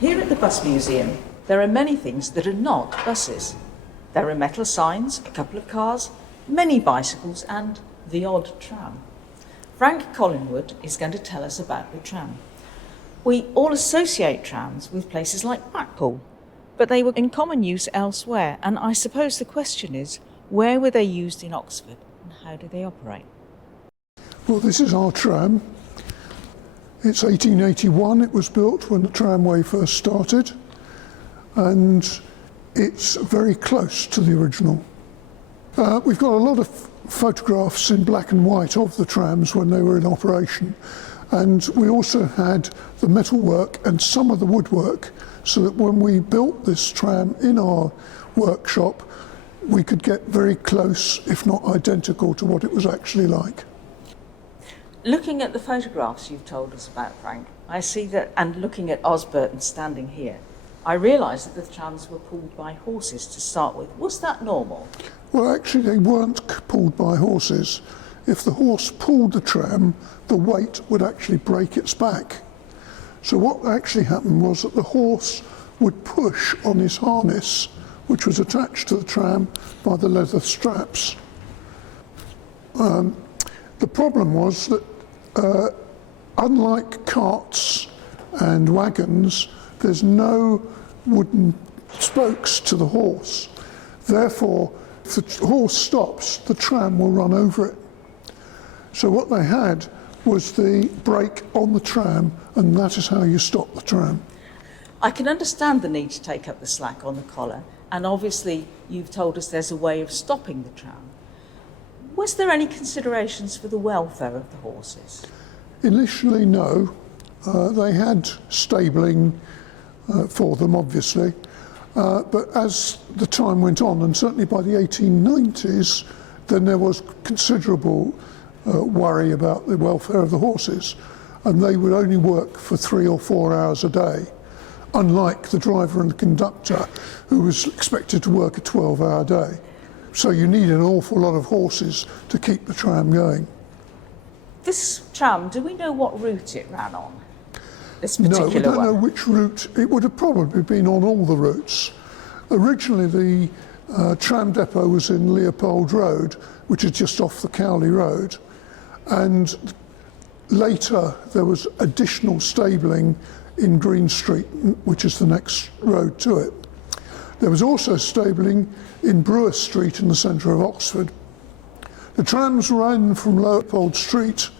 Here at the Bus Museum, there are many things that are not buses. There are metal signs, a couple of cars, many bicycles and the odd tram. Frank Collingwood is going to tell us about the tram. We all associate trams with places like Blackpool, but they were in common use elsewhere, and I suppose the question is, where were they used in Oxford and how do they operate? Well, this is our tram. It's 1881, it was built when the tramway first started, and it's very close to the original. We've got a lot of photographs in black and white of the trams when they were in operation, and we also had the metalwork and some of the woodwork, so that when we built this tram in our workshop, we could get very close, if not identical, to what it was actually like. Looking at the photographs you've told us about, Frank, I see that, and looking at Osburton standing here, I realise that the trams were pulled by horses to start with. Was that normal? Well, actually, they weren't pulled by horses. If the horse pulled the tram, the weight would actually break its back. So what actually happened was that the horse would push on his harness, which was attached to the tram by the leather straps. The problem was that unlike carts and wagons, there's no wooden spokes to the horse. Therefore, if the horse stops, the tram will run over it. So what they had was the brake on the tram, and that is how you stop the tram. I can understand the need to take up the slack on the collar, and obviously you've told us there's a way of stopping the tram. Was there any considerations for the welfare of the horses? Initially, no. They had stabling for them, obviously. But as the time went on, and certainly by the 1890s, then there was considerable worry about the welfare of the horses. And they would only work for 3 or 4 hours a day, unlike the driver and the conductor, who was expected to work a 12-hour day. So you need an awful lot of horses to keep the tram going. This tram, do we know what route it ran on? This particular one? No, we don't know which route. It would have probably been on all the routes. Originally, the tram depot was in Leopold Road, which is just off the Cowley Road. And later, there was additional stabling in Green Street, which is the next road to it. There was also stabling in Brewer Street in the centre of Oxford. The trams ran from Leopold Street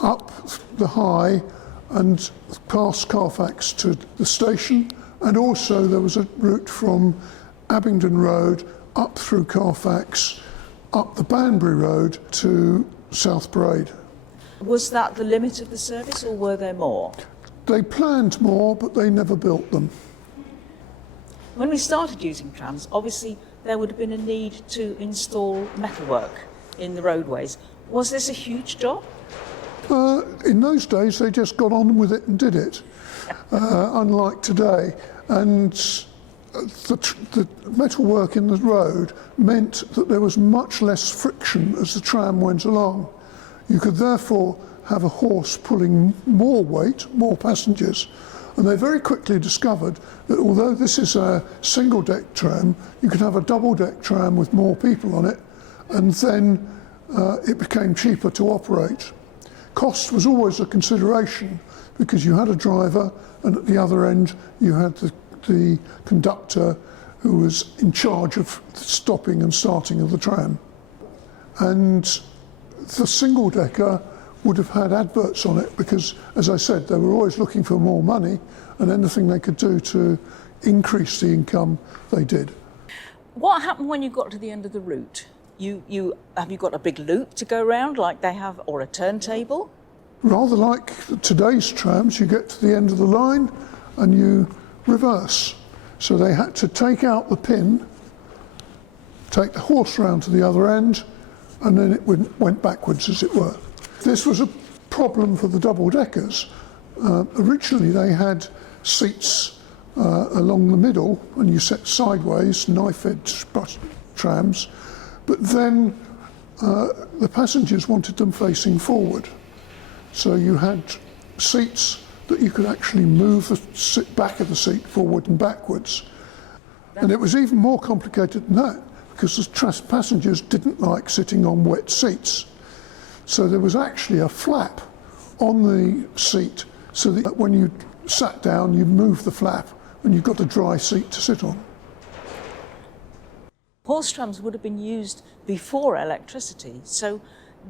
up the High and past Carfax to the station, and also there was a route from Abingdon Road up through Carfax, up the Banbury Road to South Parade. Was that the limit of the service, or were there more? They planned more, but they never built them. When we started using trams, obviously there would have been a need to install metalwork in the roadways. Was this a huge job? In those days, they just got on with it and did it, unlike today. And the metalwork in the road meant that there was much less friction as the tram went along. You could therefore have a horse pulling more weight, more passengers. And they very quickly discovered that although this is a single-deck tram, you could have a double-deck tram with more people on it, and then it became cheaper to operate. Cost was always a consideration because you had a driver, and at the other end you had the conductor who was in charge of the stopping and starting of the tram. And the single-decker would have had adverts on it because, as I said, they were always looking for more money, and anything they could do to increase the income, they did. What happened when you got to the end of the route? Have you got a big loop to go round like they have, or a turntable? Rather like today's trams, you get to the end of the line and you reverse. So they had to take out the pin, take the horse round to the other end, and then it went backwards, as it were. This was a problem for the double-deckers. Originally they had seats along the middle, and you set sideways, knife-edge trams, but then the passengers wanted them facing forward. So you had seats that you could actually move the back of the seat forward and backwards. And it was even more complicated than that, because the passengers didn't like sitting on wet seats. So there was actually a flap on the seat, so that when you sat down, you moved the flap and you got a dry seat to sit on. Horse trams would have been used before electricity, so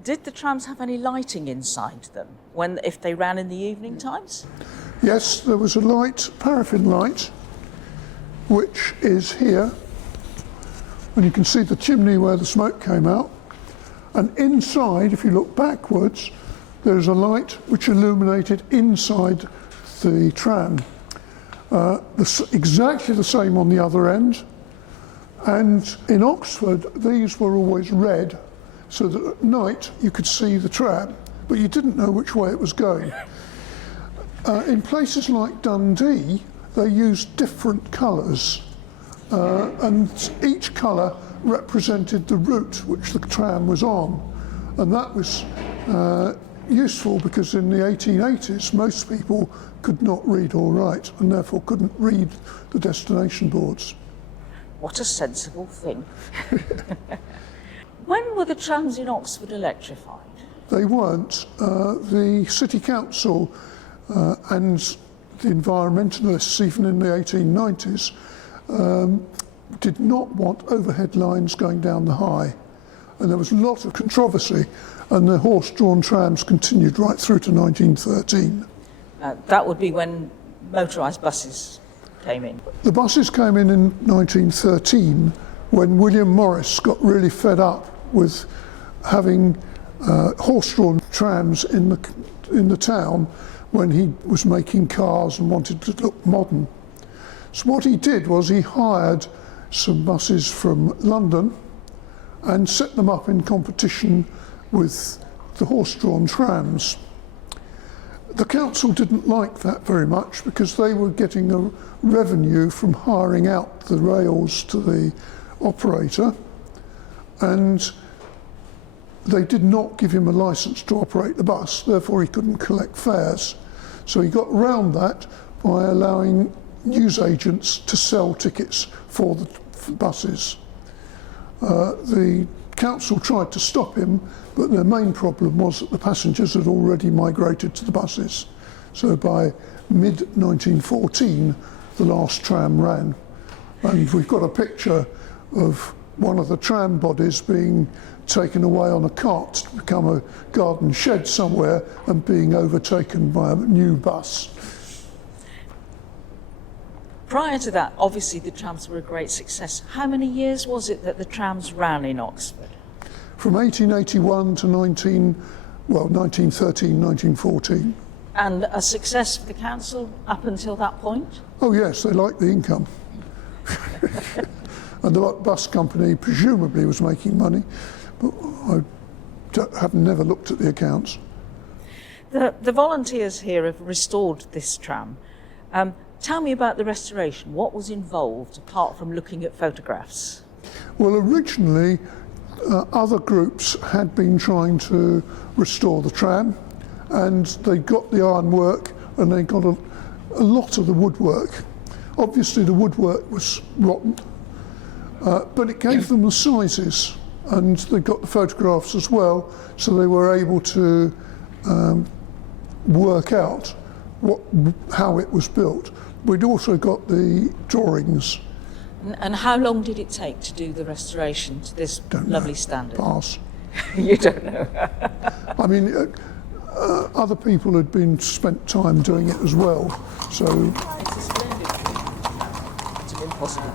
did the trams have any lighting inside them if they ran in the evening times? Yes, there was a light, paraffin light, which is here, and you can see the chimney where the smoke came out. And inside, if you look backwards, there's a light which illuminated inside the tram. Exactly the same on the other end. And in Oxford, these were always red, so that at night you could see the tram, but you didn't know which way it was going. In places like Dundee, they used different colours, and each colour represented the route which the tram was on. And that was useful because in the 1880s, most people could not read or write, and therefore couldn't read the destination boards. What a sensible thing. When were the trams in Oxford electrified? They weren't. The City Council and the environmentalists, even in the 1890s, did not want overhead lines going down the High. And there was a lot of controversy, and the horse-drawn trams continued right through to 1913. That would be when motorised buses came in. The buses came in 1913 when William Morris got really fed up with having horse-drawn trams in the town when he was making cars and wanted to look modern. So what he did was he hired some buses from London and set them up in competition with the horse-drawn trams. The council didn't like that very much because they were getting a revenue from hiring out the rails to the operator, and they did not give him a licence to operate the bus, therefore he couldn't collect fares. So he got around that by allowing newsagents to sell tickets for the buses. The council tried to stop him, but their main problem was that the passengers had already migrated to the buses. So by mid-1914, the last tram ran. And we've got a picture of one of the tram bodies being taken away on a cart to become a garden shed somewhere and being overtaken by a new bus. Prior to that, obviously the trams were a great success. How many years was it that the trams ran in Oxford? From 1881 to 1913, 1914. And a success for the council up until that point? Oh yes, they liked the income. And the bus company presumably was making money, but I have never looked at the accounts. The volunteers here have restored this tram. Tell me about the restoration. What was involved apart from looking at photographs? Well, originally other groups had been trying to restore the tram, and they got the ironwork and they got a lot of the woodwork. Obviously the woodwork was rotten, but it gave them the sizes, and they got the photographs as well, so they were able to work out how it was built. We'd also got the drawings. And how long did it take to do the restoration to this lovely standard? Pass. You don't know. I mean, other people had spent time doing it as well, so. It's a splendid. It's impossible.